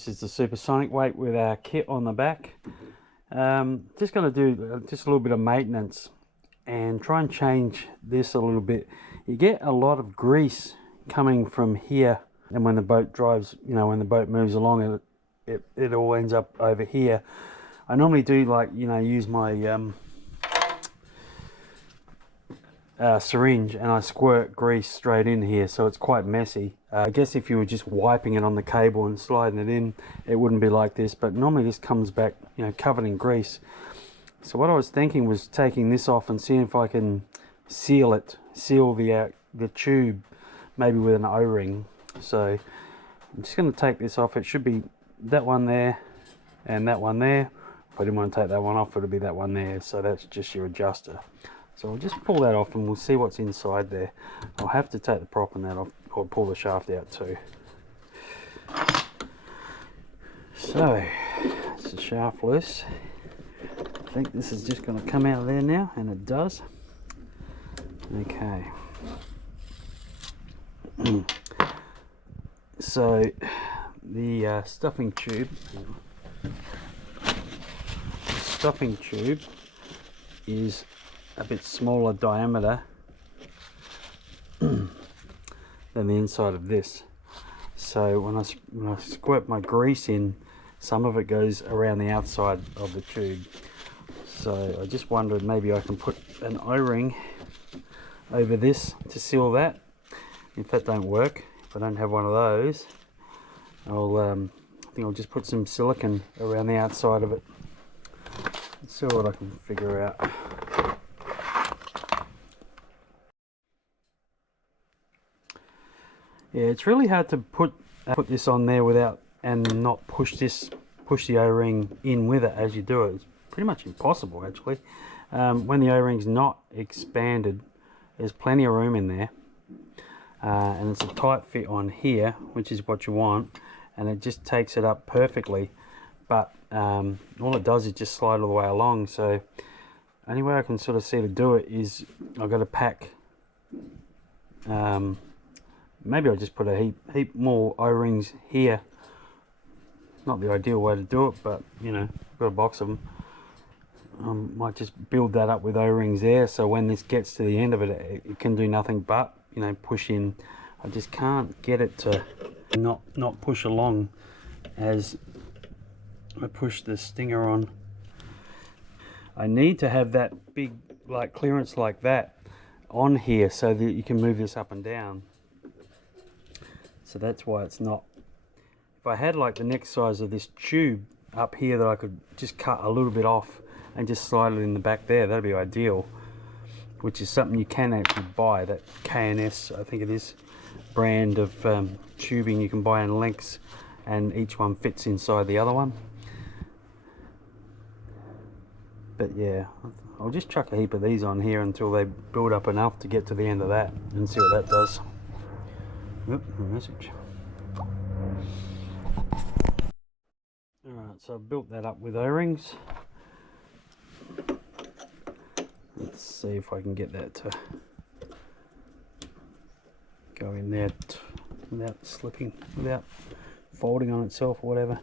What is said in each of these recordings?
This is the Supersonicwake with our kit on the back. Just going to do just a little bit of maintenance and try and change this a little bit. You get a lot of grease coming from here, and when the boat drives, you know, when the boat moves along, it all ends up over here. I normally do, like, you know, use my syringe and I squirt grease straight in here, so it's quite messy. I guess if you were just wiping it on the cable and sliding it in, it wouldn't be like this, but normally this comes back, you know, covered in grease. So what I was thinking was taking this off and seeing if I can seal the tube, maybe with an O-ring. So I'm just going to take this off. It should be that one there and that one there. If I didn't want to take that one off, it would be that one there. So that's just your adjuster. So I'll just pull that off and we'll see what's inside there. I'll have to take the prop and that off, or pull the shaft out too. So it's the shaft loose. I think this is just going to come out of there now, and it does. Okay. So the stuffing tube is a bit smaller diameter than the inside of this. So when I squirt my grease in, some of it goes around the outside of the tube. So I just wondered maybe I can put an O-ring over this to seal that. If that don't work, if I don't have one of those, I think I'll just put some silicone around the outside of it. Let's see what I can figure out. Yeah, it's really hard to put this on there without and not push the O-ring in with it as you do it. It's pretty much impossible, actually. When the O-ring's not expanded, there's plenty of room in there, and it's a tight fit on here, which is what you want, and it just takes it up perfectly. But all it does is just slide all the way along. So only way I can sort of see to do it is I've got to pack. Maybe I'll just put a heap more O-rings here. Not the ideal way to do it, but you know, I've got a box of them. Might just build that up with O-rings there, so when this gets to the end of it, it can do nothing but, you know, push in. I just can't get it to not push along as I push the stinger on. I need to have that big, like, clearance like that on here so that you can move this up and down. So that's why it's not. If I had like the next size of this tube up here that I could just cut a little bit off and just slide it in the back there, that'd be ideal. Which is something you can actually buy, that K&S, I think it is, brand of tubing you can buy in lengths, and each one fits inside the other one. But yeah, I'll just chuck a heap of these on here until they build up enough to get to the end of that and see what that does. Oop, message. Alright, so I've built that up with O-rings. Let's see if I can get that to go in there without slipping, without folding on itself or whatever.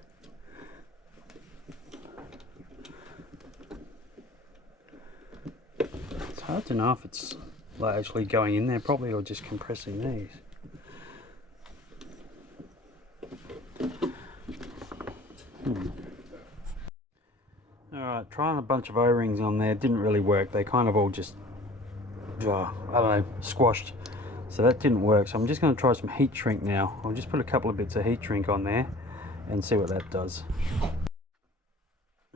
It's hard to know if it's like actually going in there properly or just compressing these. Alright, trying a bunch of O-rings on there didn't really work. They kind of all just, I don't know, squashed. So that didn't work. So I'm just going to try some heat shrink now. I'll just put a couple of bits of heat shrink on there and see what that does.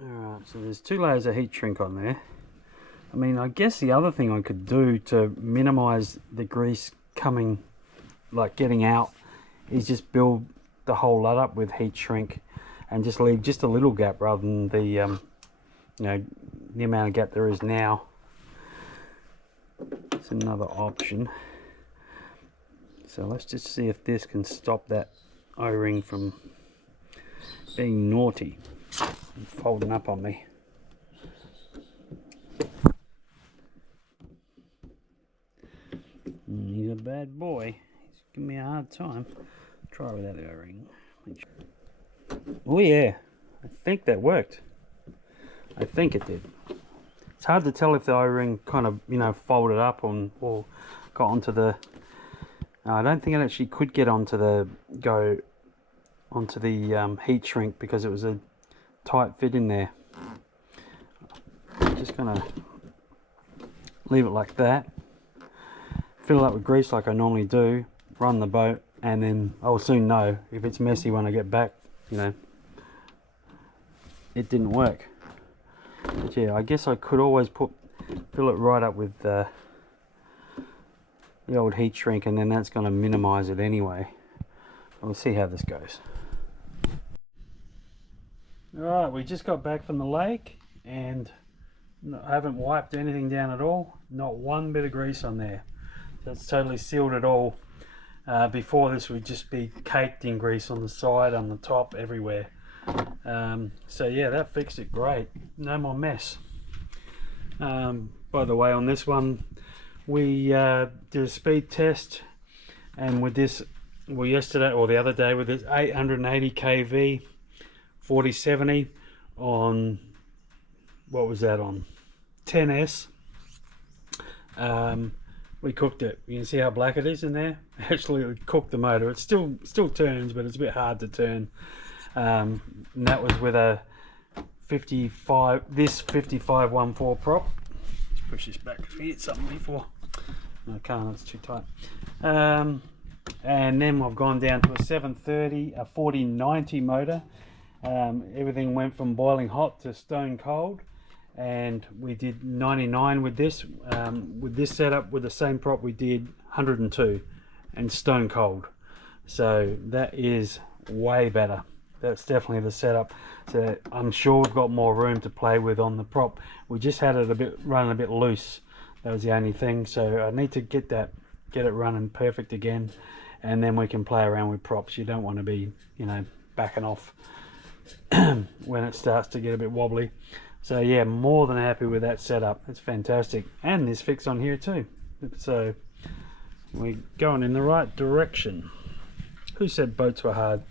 Alright, so there's 2 layers of heat shrink on there. I mean, I guess the other thing I could do to minimize the grease coming, like getting out, is just build the whole lot up with heat shrink and just leave just a little gap rather than the you know, the amount of gap there is now. It's another option. So let's just see if this can stop that O-ring from being naughty and folding up on me. He's a bad boy. He's giving me a hard time. Try without the O-ring. Oh yeah, I think that worked. I think it did. It's hard to tell if the O-ring kind of, you know, folded up or got onto the... I don't think it actually could get onto the heat shrink because it was a tight fit in there. Just gonna leave it like that. Fill it up with grease like I normally do. Run the boat, and then I'll soon know if it's messy when I get back. You know, it didn't work. But yeah, I guess I could always fill it right up with the old heat shrink, and then that's going to minimize it anyway. We'll see how this goes. Alright, we just got back from the lake, and I haven't wiped anything down at all. Not one bit of grease on there. So it's totally sealed it all. Before this would just be caked in grease on the side, on the top, everywhere. So yeah, that fixed it great. No more mess. By the way, on this one we did a speed test, and with this, well, yesterday or the other day, with this 880 kV 4070 on, what was that on? 10S. We cooked it. You can see how black it is in there. Actually, we cooked the motor. It still turns, but it's a bit hard to turn. And that was with a 5514 prop. Let's push this back. I hit something before. No, I can't. It's too tight. And then I've gone down to a 730, a 4090 motor. Everything went from boiling hot to stone cold. And we did 99 with this. With this setup, with the same prop, we did 102 and stone cold. So that is way better. That's definitely the setup. So I'm sure we've got more room to play with on the prop. We just had it running a bit loose. That was the only thing. So I need to get it running perfect again, and then we can play around with props. You don't want to be, you know, backing off when it starts to get a bit wobbly. So yeah, more than happy with that setup. It's fantastic. And this fix on here too. So we're going in the right direction. Who said boats were hard?